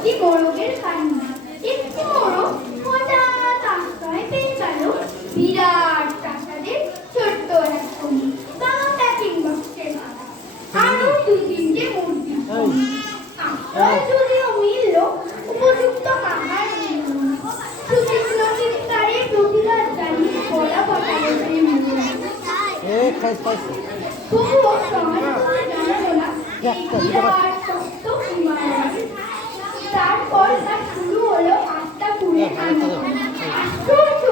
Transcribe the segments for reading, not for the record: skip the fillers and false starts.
একটি মোরগের কান্না। একটি মোরগ হঠাৎ আশ্রয় পেয়ে গেল বিরাট প্রাসাদের ছোট্ট এক কোণে বা প্যাকিং বক্সের আরো দুই তিনটে মুরগি। আশ্রয় যদিও মিলল, উপযুক্ত আহার মিলল না। সুতীক্ষ্ণ চিৎকারে প্রতিবাদ জানিয়ে গলা ফটালো সেই মুরগি। তবুও সহানুভূতি জানালো না এই বিরাট শক্ত হিমালয়। তারপর তার শুরু হলো আত্মাপুরে আশ্চর্য!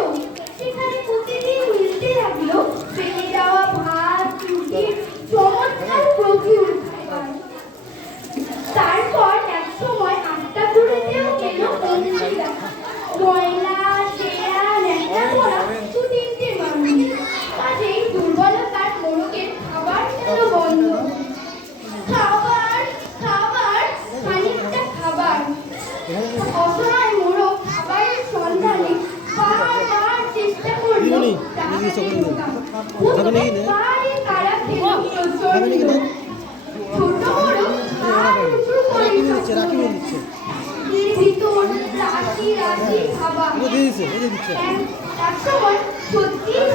সেখানে প্রতিদিন মিলতে লাগলো ফেলে যাওয়া ভাত, রুটির চমৎকার প্রচুর খাবার। তারপর এক সময় আত্মাপুরেতেও এলো অন্যরা, ময়লা, ছেঁড়া, ন্যাকড়া পরা দু তিনটে মানুষ। কাজেই দুর্বলতার মোরগের খাবার গেল বন্ধ। খাবার খাবার, খানিকটা খাবার। অসহায় মোরগ খাবারের সন্ধানে বারবার চেষ্টা করলো প্রাসাদে ঢোকার। প্রথমবারই তারা খেল প্রচণ্ড। ছোট মোরগ হাত উঁচু করে এর ভিতর রাশি রাশি খাবার। এক সময় সত্যিই